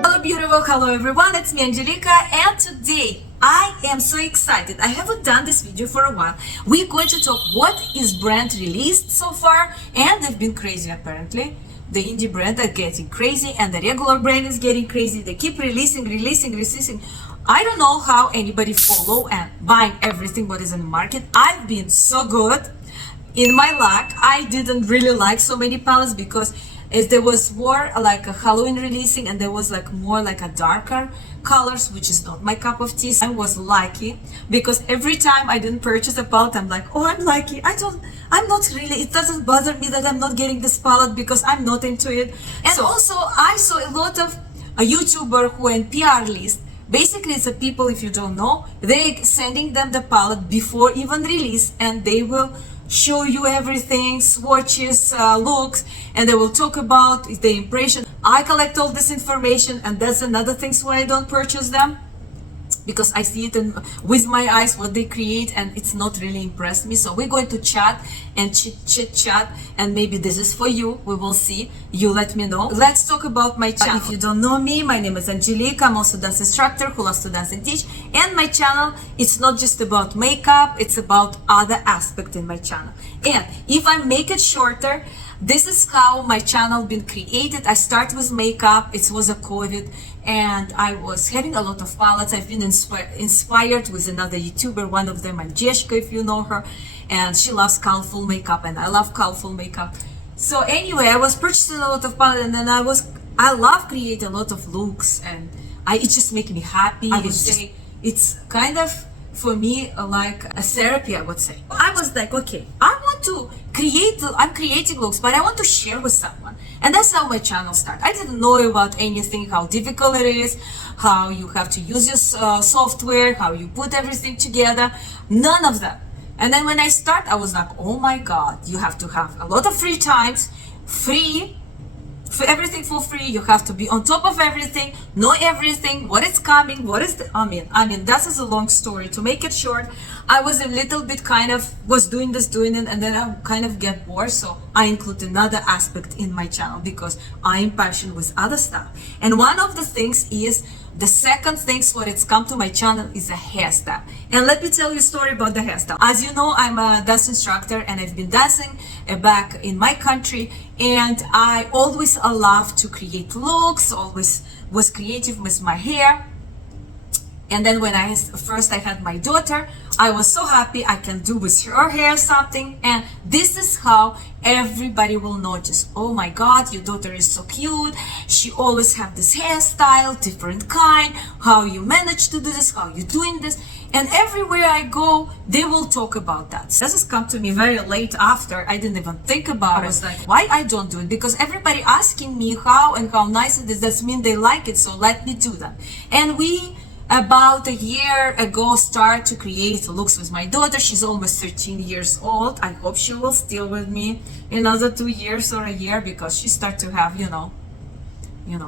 Hello beautiful, hello everyone, it's me Angelica, and today I am so excited. I haven't done this video for a while. We're going to talk what is brand released so far, and they've been crazy apparently. The indie brand are getting crazy and the regular brand is getting crazy. They keep releasing. I don't know how anybody follow and buying everything what is in the market. I've been so good in my luck. I didn't really like so many palettes because as there was more like a Halloween releasing and there was like more like a darker colors, which is not my cup of tea. So I was lucky because every time I didn't purchase a palette, I'm like, oh, I'm lucky. I'm not really, it doesn't bother me that I'm not getting this palette because I'm not into it. And so, also I saw a lot of a YouTuber who in PR list. Basically, it's the people, if you don't know, they sending them the palette before even release, and they will show you everything, swatches, looks, and they will talk about the impression. I collect all this information, and that's another thing why I don't purchase them, because I see it with my eyes what they create, and it's not really impressed me. So we're going to chat and chit chat, and maybe this is for you. We will see. You let me know. Let's talk about my channel. If you don't know me, my name is Angelica. I'm also a dance instructor who loves to dance and teach. And my channel, it's not just about makeup, it's about other aspects in my channel. And if I make it shorter, this is how my channel been created. I start with makeup. It was a COVID, and I was having a lot of palettes. I've been inspired with another YouTuber, one of them, Angeshka, if you know her, and she loves colorful makeup, and I love colorful makeup. So anyway, I was purchasing a lot of palettes, and then I love creating a lot of looks, and it just makes me happy. I would say it's kind of for me like a therapy, I would say. I was like, okay, I want to I'm creating looks, but I want to share with someone. And that's how my channel started. I didn't know about anything, how difficult it is, how you have to use your software, how you put everything together, none of that. And then when I start, I was like, oh my God, you have to have a lot of free times, for everything for free. You have to be on top of everything, know everything, what is coming, what is the, I mean, that is a long story. To make it short, I was a little bit was doing it, and then I kind of get bored. So I include another aspect in my channel because I'm passionate with other stuff. And one of the things is, the second things when it's come to my channel is a hairstyle. And let me tell you a story about the hairstyle. As you know, I'm a dance instructor, and I've been dancing back in my country, and I always love to create looks, always was creative with my hair. And then when I had my daughter, I was so happy I can do with her hair something. And this is how everybody will notice, oh my God, your daughter is so cute. She always have this hairstyle, different kind. How you manage to do this, how you doing this. And everywhere I go, they will talk about that. This has come to me very late after. I didn't even think about it. I was like, why I don't do it? Because everybody asking me how and how nice it is. That means they like it, so let me do that. And we about a year ago start to create looks with my daughter. She's almost 13 years old. I hope she will still with me another 2 years or a year, because she start to have, you know,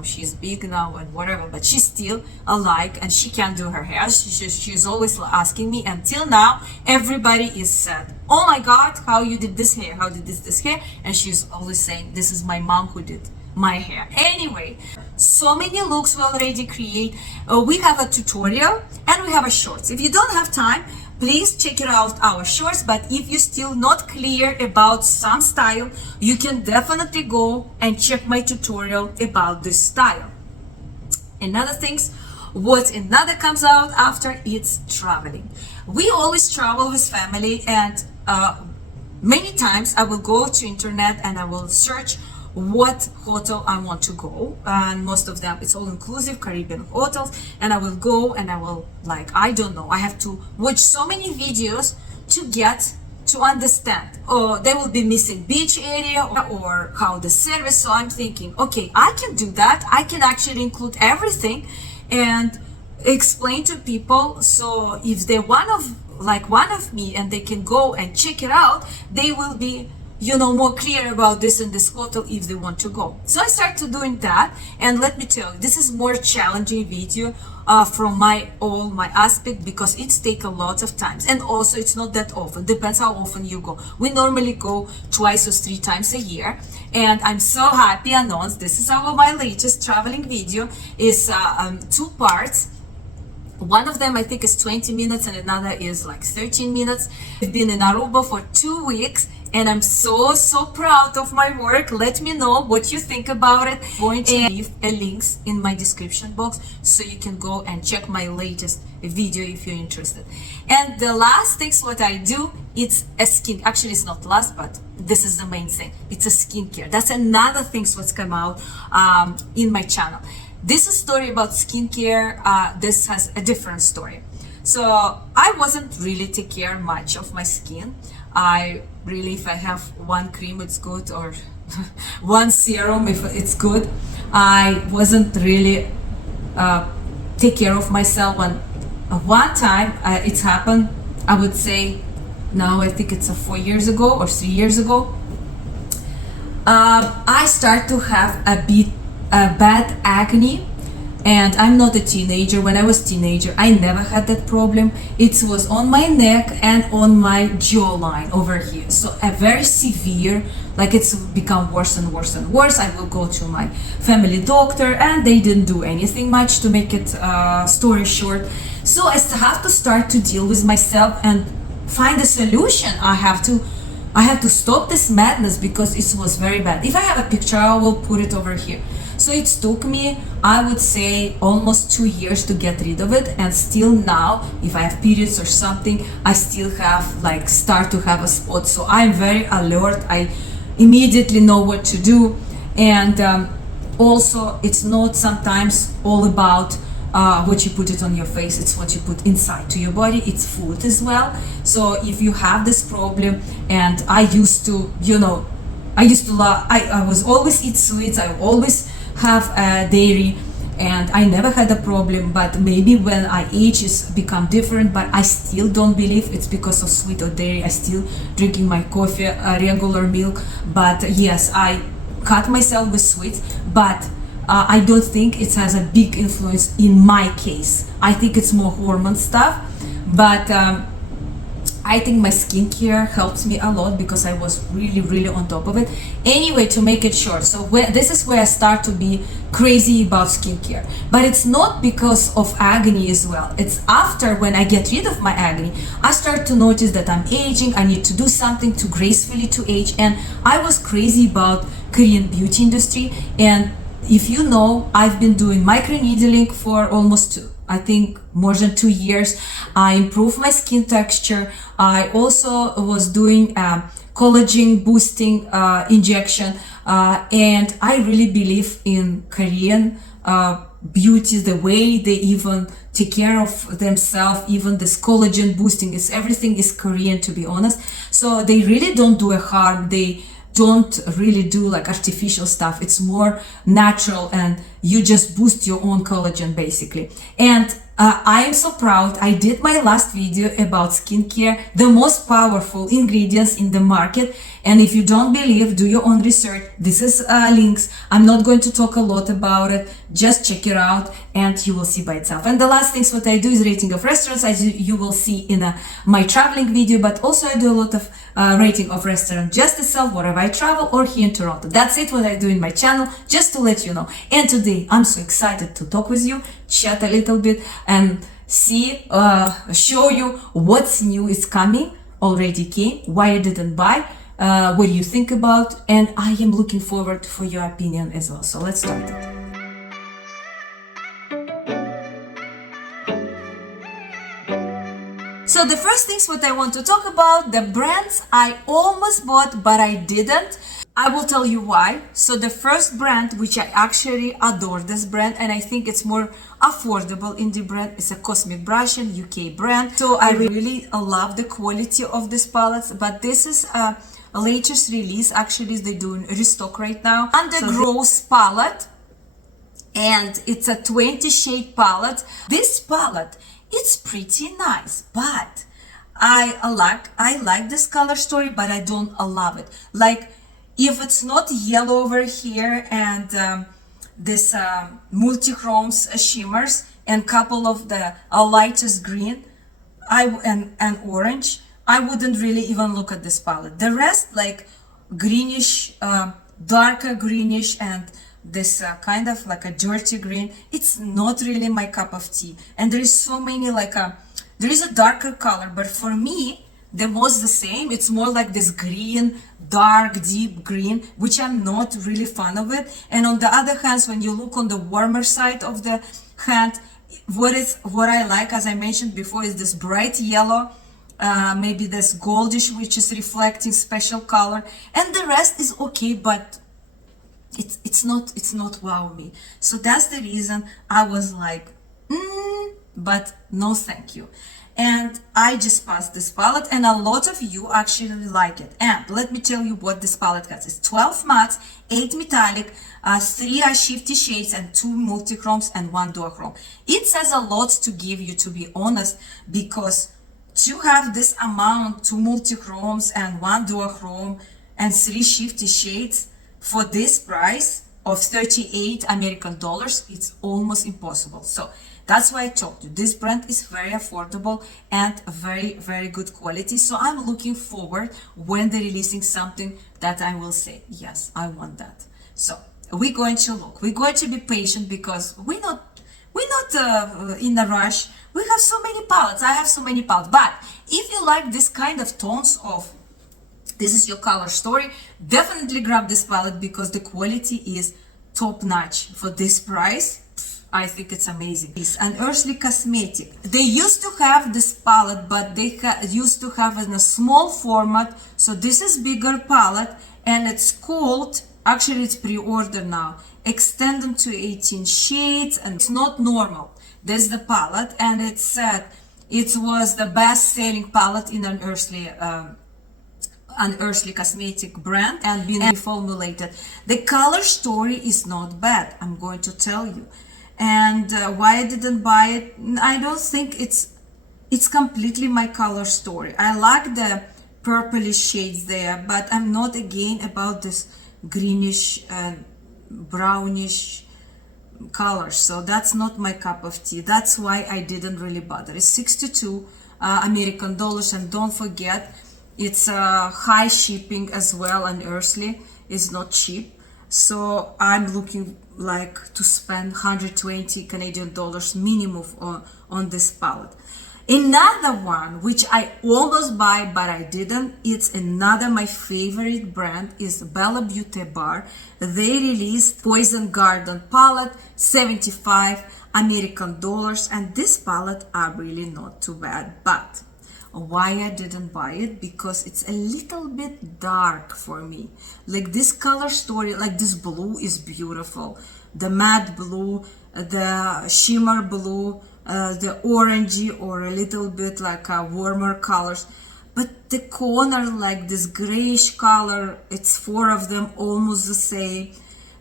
she's big now and whatever, but she's still alike and she can do her hair. She's always asking me, until now everybody is said, oh my God, how you did this hair, how did this hair, and she's always saying, this is my mom who did my hair. Anyway, so many looks we already create. We have a tutorial and we have a shorts. If you don't have time, please check it out our shorts. But if you're still not clear about some style, you can definitely go and check my tutorial about this style. Another things, another comes out after, it's traveling. We always travel with family, and many times I will go to internet and I will search what hotel I want to go, and most of them it's all inclusive Caribbean hotels, and I will go and I will, like, I don't know, I have to watch so many videos to understand, or they will be missing beach area or how the service. So I'm thinking, okay, I can do that. I can actually include everything and explain to people, so if they're one of me and they can go and check it out, they will be, more clear about this in this hotel if they want to go. So I started doing that, and let me tell you, this is more challenging video from my aspect, because it's take a lot of times, and also it's not that often, depends how often you go. We normally go twice or 3 times a year, and I'm so happy to announce this is my latest traveling video. Is 2 parts. One of them I think is 20 minutes and another is like 13 minutes. I've been in Aruba for 2 weeks and I'm so proud of my work. Let me know what you think about it. I'm going to leave links in my description box so you can go and check my latest video if you're interested. And the last things what I do, it's a skin, actually it's not last, but this is the main thing. It's a skincare. That's another things what's come out in my channel. This is a story about skincare. This has a different story. So I wasn't really take care much of my skin. I really, if I have one cream, it's good, or one serum, if it's good. I wasn't really take care of myself. And one time it's happened, I would say, now I think it's 4 years ago or 3 years ago. I start to have bad acne, and I'm not a teenager. When I was teenager, I never had that problem. It was on my neck and on my jawline over here. So a very severe, like it's become worse and worse and worse. I will go to my family doctor and they didn't do anything much, to make it story short. So I have to start to deal with myself and find a solution. I have to stop this madness because it was very bad. If I have a picture, I will put it over here. So it took me, I would say, almost 2 years to get rid of it, and still now, if I have periods or something, I still have start to have a spot. So I'm very alert. I immediately know what to do, and also it's not sometimes all about what you put it on your face. It's what you put inside to your body. It's food as well. So if you have this problem, and I used to, I was always eat sweets. I always have dairy, and I never had a problem. But maybe when I age, it's become different. But I still don't believe it's because of sweet or dairy. I still drinking my coffee, regular milk. But yes, I cut myself with sweets, but I don't think it has a big influence in my case. I think it's more hormone stuff, but I think my skincare helps me a lot because I was really on top of it. Anyway, to make it short, so this is where I start to be crazy about skincare. But it's not because of acne as well. It's after, when I get rid of my acne, I start to notice that I'm aging. I need to do something to gracefully to age. And I was crazy about Korean beauty industry. And if you know, I've been doing microneedling for almost I think more than 2 years. I improved my skin texture. I also was doing collagen boosting injection, and I really believe in Korean beauty, the way they even take care of themselves. Even this collagen boosting, everything is Korean, to be honest. So they really don't do a harm. They don't really do artificial stuff. It's more natural, and you just boost your own collagen basically. And I am so proud. I did my last video about skincare, the most powerful ingredients in the market. And if you don't believe, do your own research. This is links. I'm not going to talk a lot about it. Just check it out and you will see by itself. And the last things what I do is rating of restaurants, as you will see in my traveling video, but also I do a lot of rating of restaurant just itself, wherever I travel or here in Toronto. That's it what I do in my channel, just to let you know. And today I'm so excited to talk with you, chat a little bit, and see, show you what's new is coming, already came, why I didn't buy, what do you think about, and I am looking forward for your opinion as well. So let's start it. So the first things what I want to talk about, the brands I almost bought but I didn't. I will tell you why. So the first brand, which I actually adore this brand, and I think it's more affordable in the brand, is a Cosmic Brush, and UK brand. So I really love the quality of these palettes, but this is a latest release. Actually, they're doing restock right now. Undergrowth Palette, and it's a 20 shade palette. This palette, it's pretty nice, but I like this color story, but I don't love it. Like, if it's not yellow over here and this multi-chromes shimmers and couple of the lightest green and orange, I wouldn't really even look at this palette. The rest, like greenish, darker greenish, and this kind of like a dirty green, it's not really my cup of tea. And there is so many like there is a darker color, but for me they're most the same. It's more like this green, dark, deep green, which I'm not really fan of it. And on the other hand, when you look on the warmer side of the hand, what I like, as I mentioned before, is this bright yellow, maybe this goldish, which is reflecting special color, and the rest is okay, but it's not wow me. So that's the reason I was like, but no thank you. And I just passed this palette, and a lot of you actually like it. And let me tell you what this palette has. It's 12 mattes, 8 metallic, 3 shifty shades, and 2 multi-chromes and 1 duochrome. It says a lot to give you, to be honest, because to have this amount, 2 multi-chromes and 1 duochrome and 3 shifty shades for this price of 38 American dollars, it's almost impossible. So that's why I told you this brand is very affordable and very good quality. So I'm looking forward when they're releasing something that I will say, yes, I want that. So we're going to look, we're going to be patient, because we're not in a rush. We have so many palettes. I have so many palettes. But if you like this kind of tones of, this is your color story, definitely grab this palette, because the quality is top notch for this price. I think it's amazing. It's an Earthly Cosmetic. They used to have this palette, but they used to have it in a small format. So this is bigger palette, and it's called, actually it's pre-order now, extended to 18 shades, and it's not normal. There's the palette, and it said it was the best-selling palette in an Earthly Cosmetic brand, and being reformulated. The color story is not bad, I'm going to tell you. And why I didn't buy it, I don't think it's completely my color story. I like the purplish shades there, but I'm not again about this greenish and brownish colors. So that's not my cup of tea. That's why I didn't really bother. It's 62 American dollars, and don't forget it's high shipping as well, and Earthly is not cheap. So I'm looking like to spend 120 Canadian dollars minimum on this palette. Another one which I almost buy but I didn't, it's another my favorite brand, is Bella Beauty Bar. They released Poison Garden palette, 75 American dollars, and this palette are really not too bad. But why I didn't buy it? Because it's a little bit dark for me. Like this color story, like this blue is beautiful, the matte blue, the shimmer blue, the orangey or a little bit like a warmer colors, but the corner like this grayish color, it's 4 of them almost the same.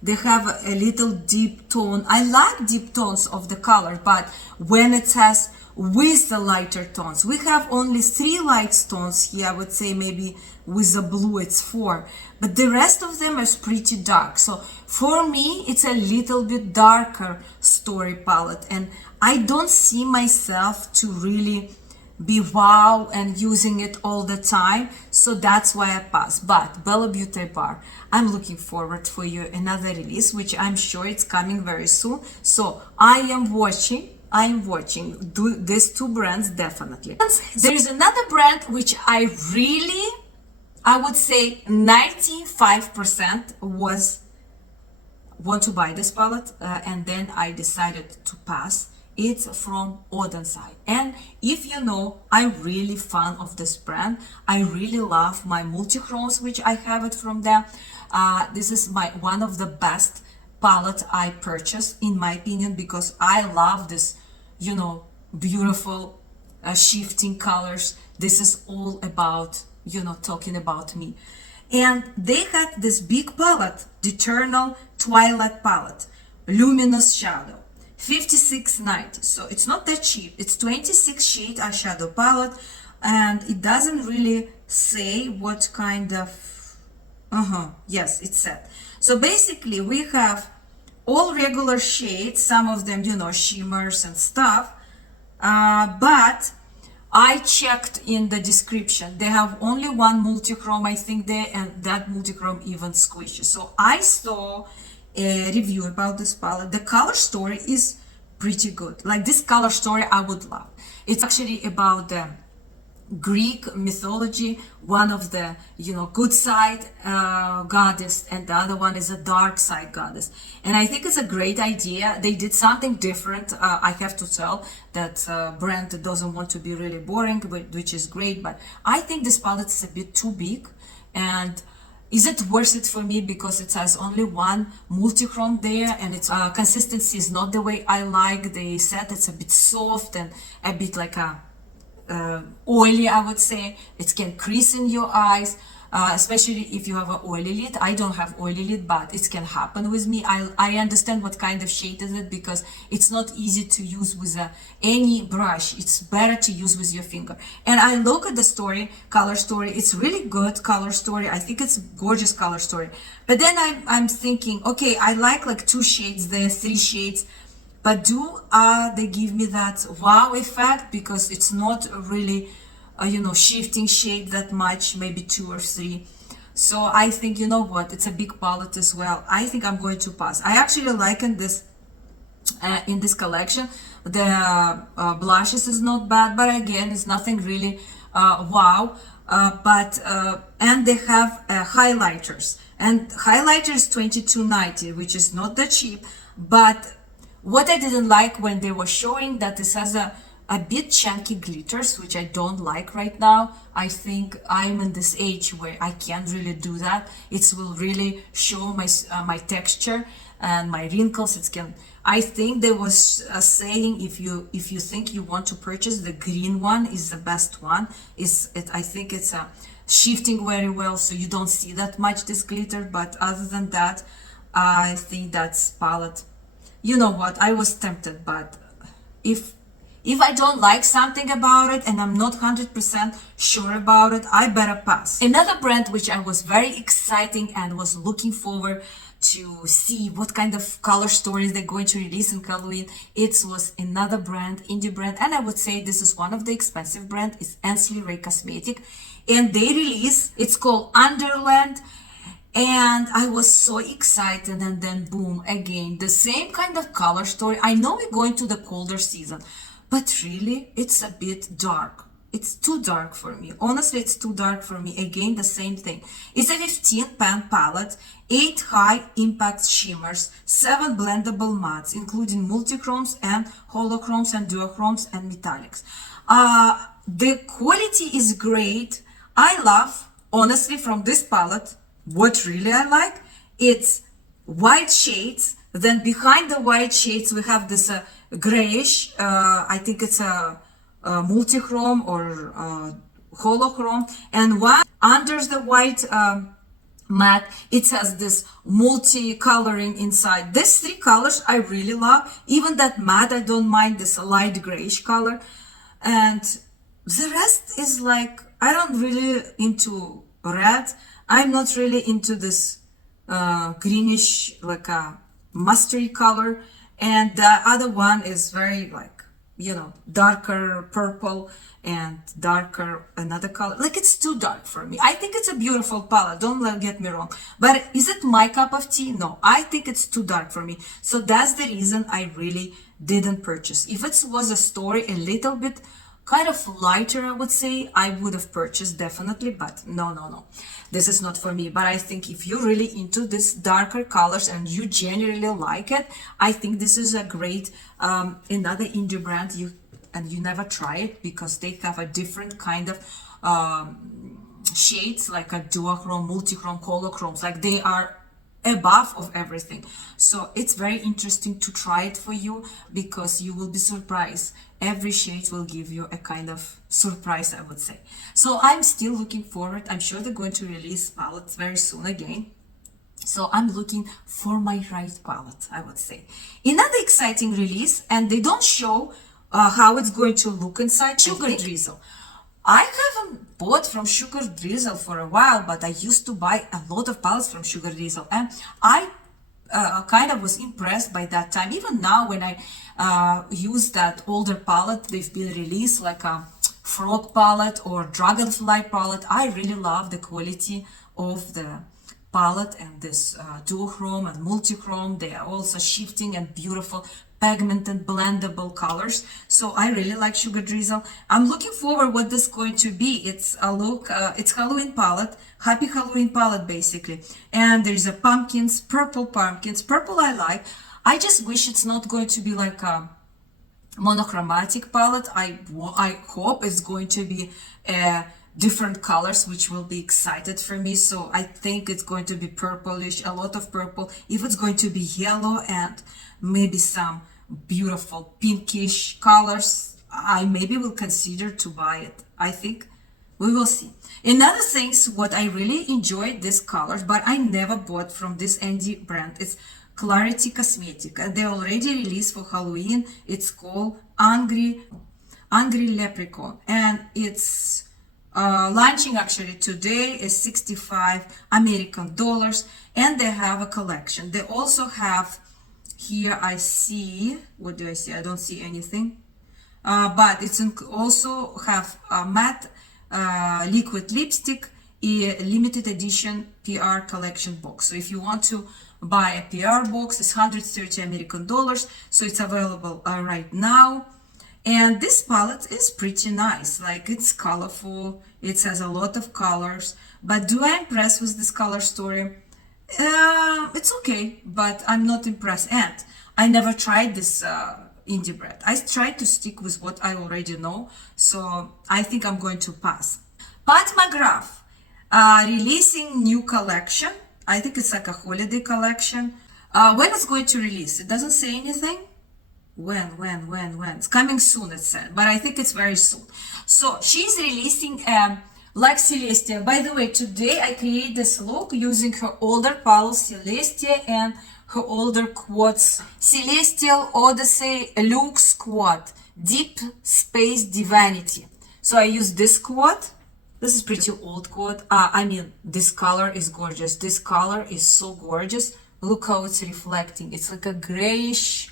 They have a little deep tone. I like deep tones of the color, but when it has with the lighter tones, we have only 3 light tones here. I would say maybe with the blue it's 4, but the rest of them is pretty dark. So for me it's a little bit darker story palette, and I don't see myself to really be wow and using it all the time. So that's why I pass. But Bella Beauty Bar, I'm looking forward for you another release, which I'm sure it's coming very soon. So I am watching these 2 brands definitely. There is another brand which I would say 95% want to buy this palette, and then I decided to pass. It's from Oden side, and if you know, I'm really fan of this brand. I really love my multi-chromes, which I have it from them. This is one of the best palette I purchased in my opinion, because I love this, you know, beautiful shifting colors. This is all about, you know, talking about me. And they had this big palette, the Eternal Twilight palette, Luminous Shadow, $56.90. So it's not that cheap. It's 26 shade eyeshadow palette. and it doesn't really say what kind of, yes, it said. So basically we have all regular shades, some of them, you know, shimmers and stuff, but I checked in the description. They have only one multi-chrome, I think there, and that multi-chrome even squishy. So I saw a review about this palette. The color story is pretty good. Like this color story I would love. It's actually about the Greek mythology, one of the, you know, good side goddess, and the other one is a dark side goddess. And I think it's a great idea. They did something different. I have to tell that brand doesn't want to be really boring, which is great. But I think this palette is a bit too big. And is it worth it for me because it has only one multi-chrome there, and its consistency is not the way I like. They said it's a bit soft and a bit like a oily, I would say. It can crease in your eyes, especially if you have an oily lid. I don't have oily lid, but it can happen with me. I understand what kind of shade is it, because it's not easy to use with any brush. It's better to use with your finger. And I look at the story, color story. It's really good color story. I think it's gorgeous color story. But then I'm thinking, okay, I like 2 shades there, 3 shades. But do they give me that wow effect? Because it's not really, you know, shifting shade that much, maybe 2 or 3. So I think, you know what, it's a big palette as well. I think I'm going to pass. I actually like in this collection. The blushes is not bad, but again, it's nothing really wow. And they have highlighters. And highlighters $22.90, which is not that cheap, but what I didn't like when they were showing that this has a bit chunky glitters, which I don't like right now. I think I'm in this age where I can't really do that. It will really show my texture and my wrinkles. I think they was saying if you think you want to purchase the green one is the best one. I think it's shifting very well, so you don't see that much this glitter. But other than that, I think that's palette. You know what, I was tempted, but if I don't like something about it and I'm not 100% sure about it, I better pass. Another brand which I was very exciting and was looking forward to see what kind of color stories they're going to release in Halloween. It was another brand, indie brand, and I would say this is one of the expensive brand. It's Ainsley Ray Cosmetic, and they release, it's called Underland. And I was so excited, and then boom, again, the same kind of color story. I know we're going to the colder season, but really, it's a bit dark. It's too dark for me. Honestly, it's too dark for me. Again, the same thing. It's a 15-pan palette, 8 high-impact shimmers, 7 blendable mattes, including multichromes and holochromes and duochromes and metallics. The quality is great. I love, honestly, from this palette, what really I like, it's white shades. Then behind the white shades, we have this grayish, I think it's a multichrome or holochrome. And one under the white matte, it has this multi-coloring inside. These 3 colors I really love. Even that matte, I don't mind this light grayish color. And the rest is like, I don't really into red. I'm not really into this greenish, like a mustardy color. And the other one is very like, you know, darker purple and darker another color. Like it's too dark for me. I think it's a beautiful palette, don't get me wrong. But is it my cup of tea? No, I think it's too dark for me. So that's the reason I really didn't purchase. If it was a story a little bit kind of lighter, I would say, I would have purchased definitely, but no. This is not for me. But I think if you're really into this darker colors and you genuinely like it, I think this is a great, another indie brand you never try it, because they have a different kind of shades, like a duochrome, multichrome, holochromes, like they are above of everything. So it's very interesting to try it for you, because you will be surprised. Every shade will give you a kind of surprise, I would say. So I'm still looking forward. I'm sure they're going to release palettes very soon again. So I'm looking for my right palette, I would say. Another exciting release, and they don't show how it's going to look inside. Sugar Drizzle. I haven't bought from Sugar Drizzle for a while, but I used to buy a lot of palettes from Sugar Drizzle, and I kind of was impressed by that time. Even now, when I use that older palette, they've been released like a frog palette or dragonfly palette. I really love the quality of the palette and this duochrome and multichrome. They are also shifting and beautiful pigmented blendable colors, so I really like Sugar Drizzle. I'm looking forward what this is going to be. It's a look, it's Halloween palette, happy Halloween palette basically, and there's a pumpkins, purple I like. I just wish it's not going to be like a monochromatic palette. I hope it's going to be different colors, which will be excited for me. So I think it's going to be purplish, a lot of purple. If it's going to be yellow and maybe some beautiful pinkish colors, I maybe will consider to buy it. I think we will see. Another thing, what I really enjoyed these colors, but I never bought from this indie brand, it's Clarity Cosmetic, and they already released for Halloween. It's called Angry Leprechaun, and it's launching actually today is $65 American, and they have a collection. They also have here, I see, what do I see? I don't see anything, but it's also have a matte liquid lipstick, a limited edition PR collection box. So if you want to buy a PR box, it's $130 American, so it's available right now. And this palette is pretty nice, like it's colorful, it has a lot of colors, but do I impress with this color story? It's okay, but I'm not impressed, and I never tried this indie brand. I tried to stick with what I already know, so I think I'm going to pass. Pat McGrath releasing new collection. I think it's like a holiday collection. When it's going to release? It doesn't say anything. When? It's coming soon, it said, but I think it's very soon. So she's releasing like Celestia. By the way, today I create this look using her older palette Celestia and her older quads. Celestial Odyssey Luxe Quad Deep Space Divinity. So I use this quad. This is pretty old quad. I mean, this color is gorgeous. This color is so gorgeous. Look how it's reflecting. It's like a grayish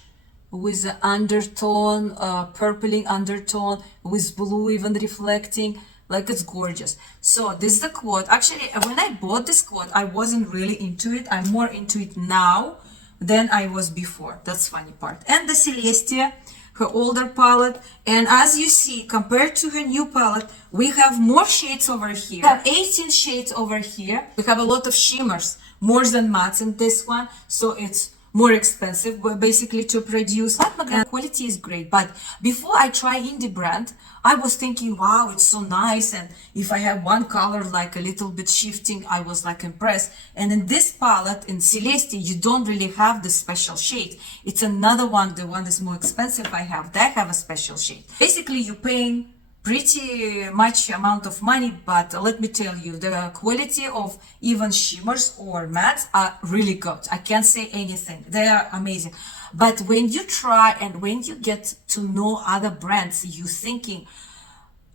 with the undertone, purpling undertone, with blue even reflecting, like it's gorgeous. So this is the quad. Actually, when I bought this quad, I wasn't really into it. I'm more into it now than I was before. That's funny part. And the Celestia, her older palette, and as you see, compared to her new palette, we have more shades over here. We have 18 shades over here. We have a lot of shimmers, more than mattes in this one, so it's more expensive basically to produce. And quality is great, but before I try indie brand, I was thinking, wow, it's so nice, and if I have one color like a little bit shifting, I was like impressed. And in this palette, in Celestia, you don't really have this special shade. It's another one, the one that's more expensive I have, they have a special shade. Basically, you're paying pretty much amount of money, but let me tell you, the quality of even shimmers or mattes are really good. I can't say anything, they are amazing. But when you try and when you get to know other brands, you thinking,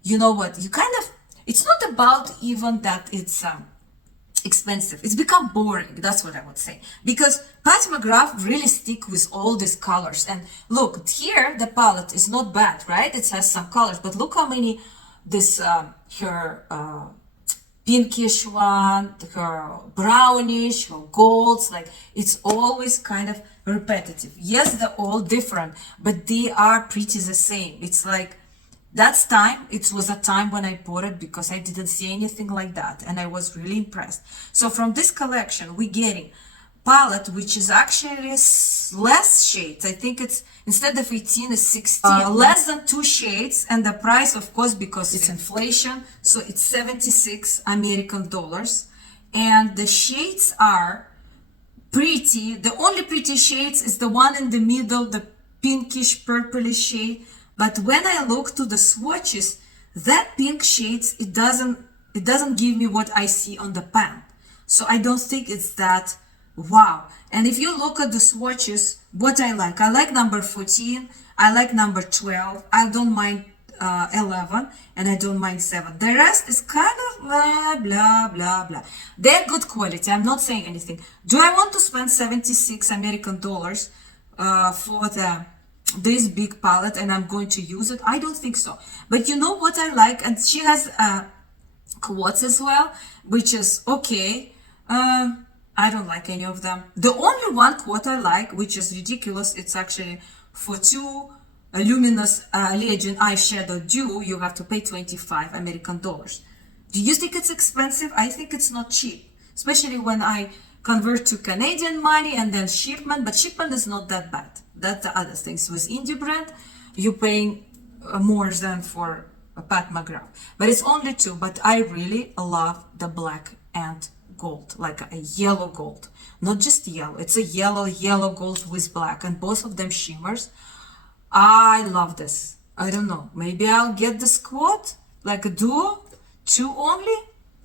you know what, you kind of, it's not about even that it's expensive, it's become boring. That's what I would say, because Pat McGrath really stick with all these colors. And look here, the palette is not bad, right? It has some colors, but look how many this her pinkish one, her brownish, her golds, like it's always kind of repetitive. Yes, they're all different, but they are pretty the same. It's like that's time, it was a time when I bought it because I didn't see anything like that, and I was really impressed. So from this collection, we're getting palette, which is actually less shades. I think it's, instead of 18, is 16. Less than 2 shades, and the price, of course, because it's inflation, so it's $76 American. And the shades are pretty. The only pretty shades is the one in the middle, the pinkish purplish shade. But when I look to the swatches, that pink shades, it doesn't give me what I see on the pan. So I don't think it's that wow. And if you look at the swatches, what I like number 14, I like number 12. I don't mind 11 and I don't mind 7. The rest is kind of blah, blah, blah, blah. They're good quality. I'm not saying anything. Do I want to spend 76 American dollars for this big palette and I'm going to use it? I don't think so. But you know what I like? And she has quotes as well, which is okay. I don't like any of them. The only one quote I like, which is ridiculous, it's actually for 2 Luminous Legend Eyeshadow Dew, you have to pay 25 American dollars. Do you think it's expensive? I think it's not cheap, especially when I convert to Canadian money and then shipment, but shipment is not that bad. That's the other things. With indie brand, you're paying more than for a Pat McGrath. But it's only 2, but I really love the black and gold, like a yellow gold. Not just yellow, it's a yellow gold with black, and both of them shimmers. I love this. I don't know, maybe I'll get this quote, like a duo, 2 only?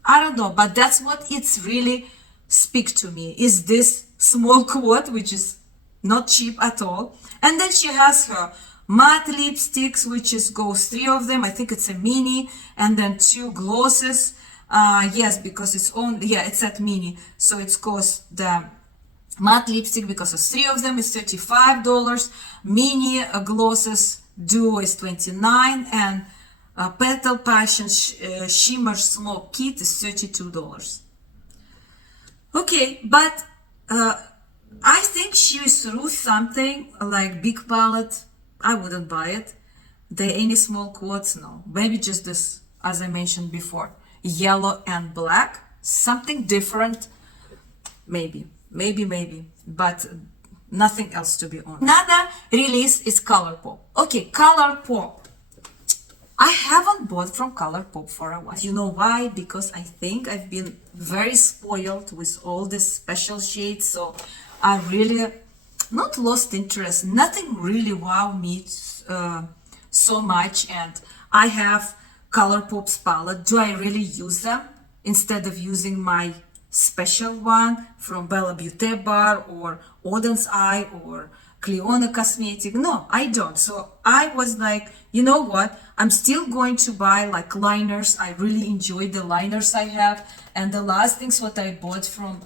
I don't know, but that's what it's really speak to me, is this small quote, which is not cheap at all. And then she has her matte lipsticks, which is goes 3 of them. I think it's a mini, and then 2 glosses. Yes, because it's only, yeah, it's at mini, so it's cost the matte lipstick because of 3 of them is $35. Mini glosses duo is $29, and Petal Passion Shimmer Smoke Kit is $32. Okay, but I think she threw something like big palette. I wouldn't buy it. Any small quotes? No. Maybe just this, as I mentioned before, yellow and black, something different. Maybe, but nothing else, to be honest. Another release is ColourPop. Okay, ColourPop. I haven't bought from ColourPop for a while. You know why? Because I think I've been very spoiled with all these special shades, so I really not lost interest. Nothing really wow me so much, and I have ColourPop's palette. Do I really use them instead of using my special one from Bella Beauty Bar or Oden's Eye or Cleona Cosmetic? No, I don't. So I was like, you know what? I'm still going to buy like liners. I really enjoy the liners I have. And the last things what I bought from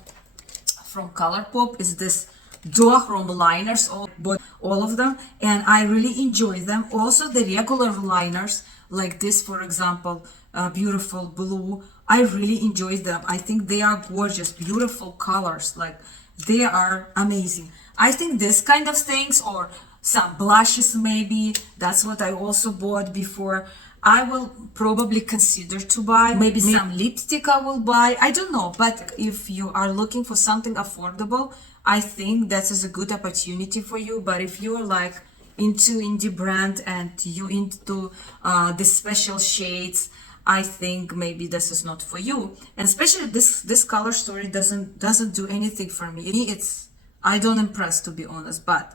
ColourPop is this duochrome liners. Bought all of them, and I really enjoy them. Also the regular liners like this, for example, beautiful blue. I really enjoy them. I think they are gorgeous, beautiful colors. Like, they are amazing. I think this kind of things, or some blushes maybe, that's what I also bought before. I will probably consider to buy. Maybe some lipstick I will buy. I don't know. But if you are looking for something affordable, I think that is a good opportunity for you. But if you're like into indie brand and you into the special shades, I think maybe this is not for you. And especially this color story doesn't do anything for me. I don't impress, to be honest. But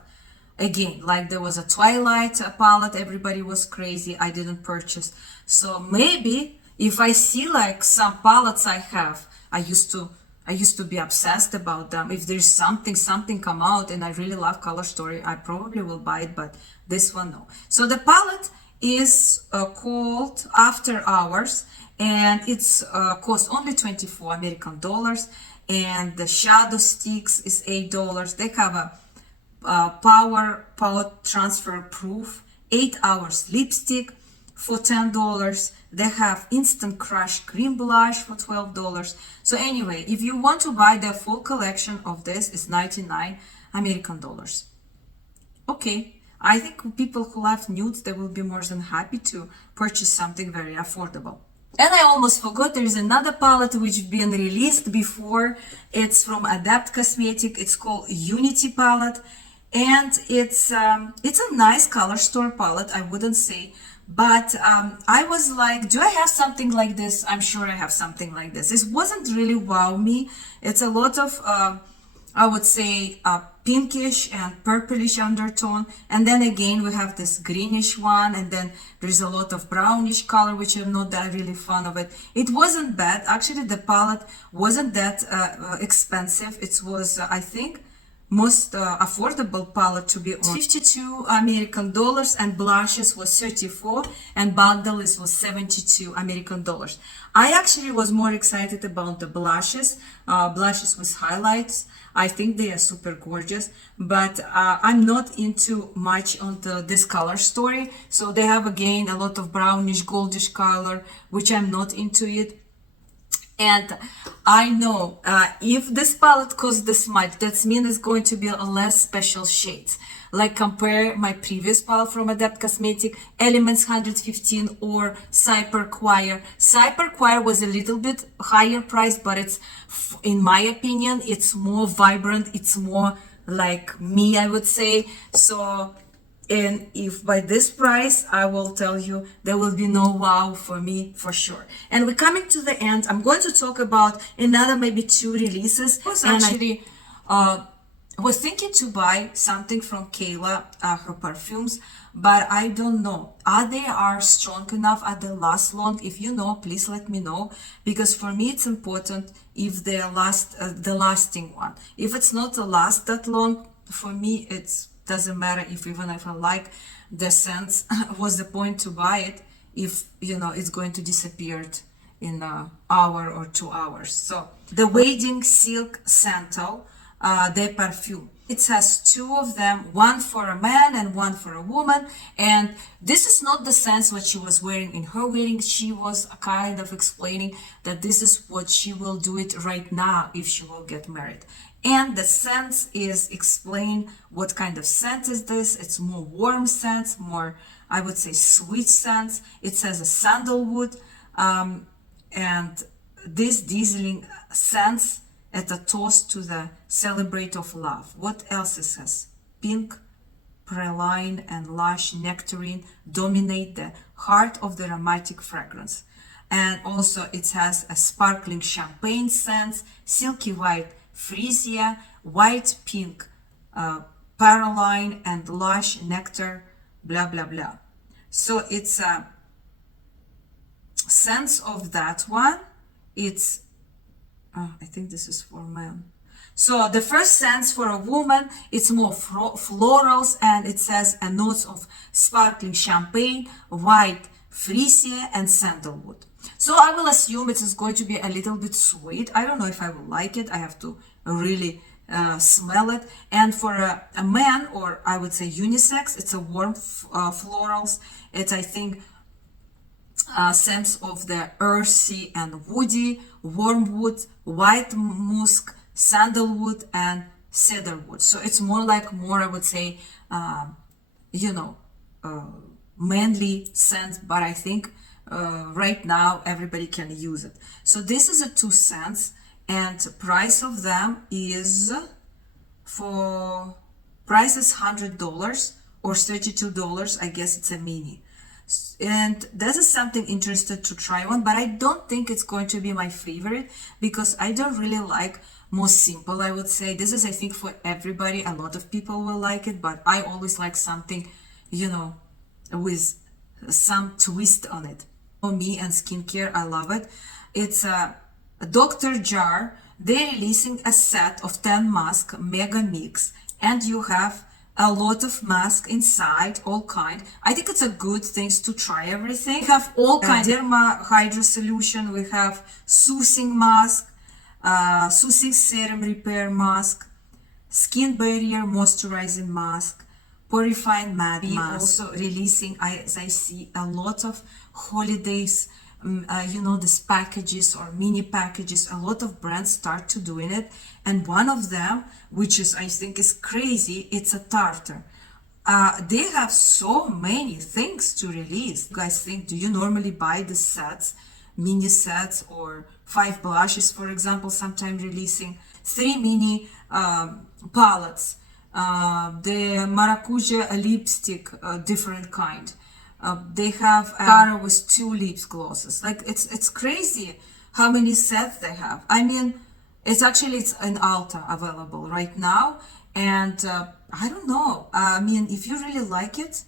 again, like there was a Twilight palette, everybody was crazy. I didn't purchase. So maybe if I see like some palettes I have, I used to be obsessed about them. If there's something come out and I really love color story, I probably will buy it, but this one no. So the palette is called After Hours, and it's cost only 24 American dollars, and the shadow sticks is $8. They have a power transfer proof 8 hours lipstick for $10. They have instant crush cream blush for $12. So anyway, if you want to buy the full collection of this, it's 99 American dollars. Okay, I think people who love nudes, they will be more than happy to purchase something very affordable. And I almost forgot, there is another palette which been released before. It's from Adapt Cosmetic. It's called Unity palette, and it's a nice color store palette, I wouldn't say. But I was like, do I have something like this? I'm sure I have something like this. It wasn't really wow me. It's a lot of, I would say, pinkish and purplish undertone. And then again, we have this greenish one. And then there's a lot of brownish color, which I'm not that really fond of it. It wasn't bad. Actually, the palette wasn't that expensive. It was, I think, most affordable palette to be honest. 52 American dollars, and blushes was 34, and bundles was 72 American dollars. I actually was more excited about the blushes. Blushes with highlights. I think they are super gorgeous, but I'm not into much on this color story. So they have again a lot of brownish goldish color, which I'm not into it. And I know if this palette costs this much, that means it's going to be a less special shades. Like compare my previous palette from Adept Cosmetic, Elements 115 or Cyper Choir. Cyper Choir was a little bit higher priced, but it's, in my opinion, it's more vibrant. It's more like me, I would say. So, and if by this price, I will tell you, there will be no wow for me for sure. And we're coming to the end. I'm going to talk about another maybe 2 releases. Actually, was thinking to buy something from Kayla, her perfumes, but I don't know. Are they strong enough? Are they last long? If you know, please let me know, because for me it's important if they last, the lasting one. If it's not to last that long, for me it's doesn't matter if even if I like the scents. What's the point to buy it if you know it's going to disappear in an hour or 2 hours? So the Wedding Silk Sandal, the perfume, it has 2 of them, one for a man and one for a woman. And this is not the scents what she was wearing in her wedding. She was kind of explaining that this is what she will do it right now if she will get married. And the scent is explain what kind of scent is this. It's more warm scents, more, I would say, sweet scents. It says a sandalwood, and this dazzling scents at a toast to the celebrate of love. What else it says? Pink, praline, and lush nectarine dominate the heart of the aromatic fragrance. And also it has a sparkling champagne scent, silky white freesia, white pink praline, and lush nectar, blah blah blah. So it's a sense of that one. It's I think this is for men. So the first sense for a woman, it's more florals, and it says a notes of sparkling champagne, white freesia, and sandalwood. So I will assume it is going to be a little bit sweet. I don't know if I will like it. I have to really smell it. And for a man, or I would say unisex, it's a warm florals. It's, I think, scents of the earthy and woody, wormwood, white musk, sandalwood, and cedarwood. So it's more like I would say, you know, manly scent, but I think right now everybody can use it. So this is a 2 cents, and price of them is price is $100 or $32. I guess it's a mini. And this is something interested to try on, but I don't think it's going to be my favorite because I don't really like more simple, I would say. This is, I think, for everybody. A lot of people will like it, but I always like something, you know, with some twist on it. For me and skincare, I love it. It's a Dr. Jart. They're releasing a set of 10 mask mega mix, and you have a lot of mask inside, all kind. I think it's a good thing to try everything. We have all kinds. Derma Hydra Solution. We have soothing mask, soothing serum repair mask, skin barrier moisturizing mask, purifying matte mask. Also releasing, as I see, a lot of holidays, you know, these packages or mini packages. A lot of brands start to doing it, and one of them, which is, I think, is crazy, it's a tartar. They have so many things to release. You guys think, do you normally buy the sets, mini sets, or 5 blushes, for example, sometime releasing 3 mini palettes, the maracuja lipstick, different kind. They have Cara with 2 lips glosses. Like it's crazy how many sets they have. I mean, it's in Ulta available right now, and I don't know. I mean, if you really like it,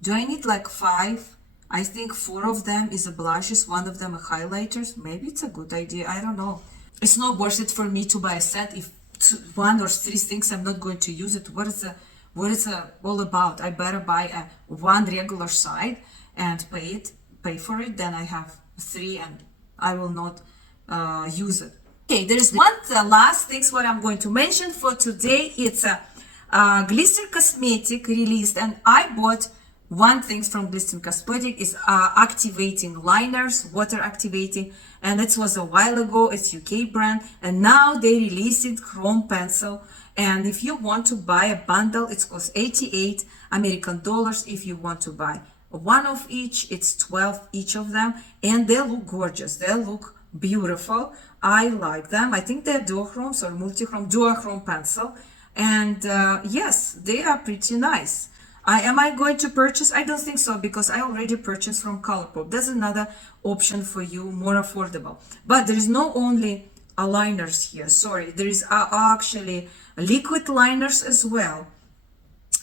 do I need like 5? I think 4 of them is a blushes, 1 of them a highlighters. Maybe it's a good idea. I don't know. It's not worth it for me to buy a set if one or three things I'm not going to use it. What is it all about? I better buy one regular side and pay for it. Then I have three and I will not use it. Okay, there's one last things what I'm going to mention for today. It's a Glister Cosmetic released, and I bought one thing from Glister Cosmetic is activating liners, water activating, and it was a while ago. It's UK brand, and now they released it chrome pencil. And if you want to buy a bundle, it costs 88 American dollars. If you want to buy one of each, it's 12 each of them, and they look gorgeous. They look beautiful. I like them. I think they're duochromes or multichrome, duochrome pencil, and yes, they are pretty nice. Am I going to purchase? I don't think so, because I already purchased from Colourpop. There's another option for you, more affordable. But there is no only liners here. Sorry, there is actually liquid liners as well.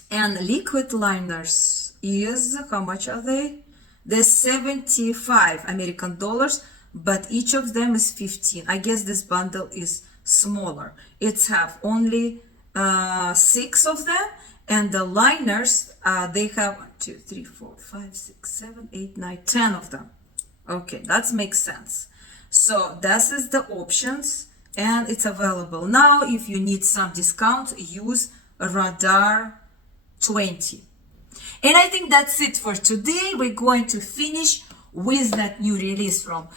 And liquid liners is, how much are they? They're 75 American dollars, but each of them is 15. I guess this bundle is smaller. It's have only 6 of them. And the liners, they have 1, 2, 3, 4, 5, 6, 7, 8, 9, 10 of them. Okay, that makes sense. So this is the options, and it's available now. If you need some discount, use Radar 20. And I think that's it for today. We're going to finish with that new release from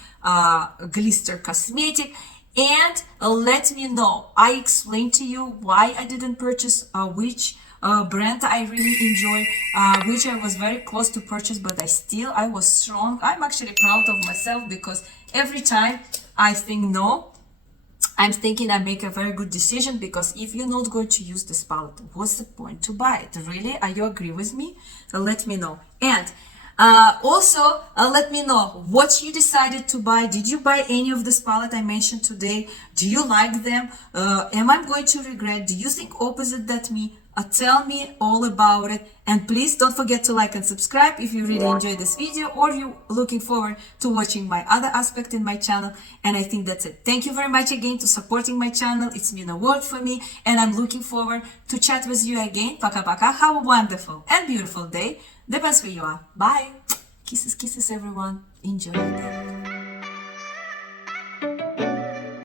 Glister Cosmetic. And let me know. I explained to you why I didn't purchase which brand I really enjoy, which I was very close to purchase, but I was strong. I'm actually proud of myself, because every time I think no, I'm thinking I make a very good decision, because if you're not going to use this palette, what's the point to buy it? Really? Are you agree with me? Let me know. And also, let me know what you decided to buy. Did you buy any of this palette I mentioned today? Do you like them? Am I going to regret? Do you think opposite that me? Tell me all about it, and please don't forget to like and subscribe if you really enjoyed this video, or you're looking forward to watching my other aspect in my channel. And I think that's it. Thank you very much again to supporting my channel. It's mean a world for me, and I'm looking forward to chat with you again. Пока-пока. Have a wonderful and beautiful day. Depends where you are. Bye. Kisses, kisses everyone. Enjoy your day.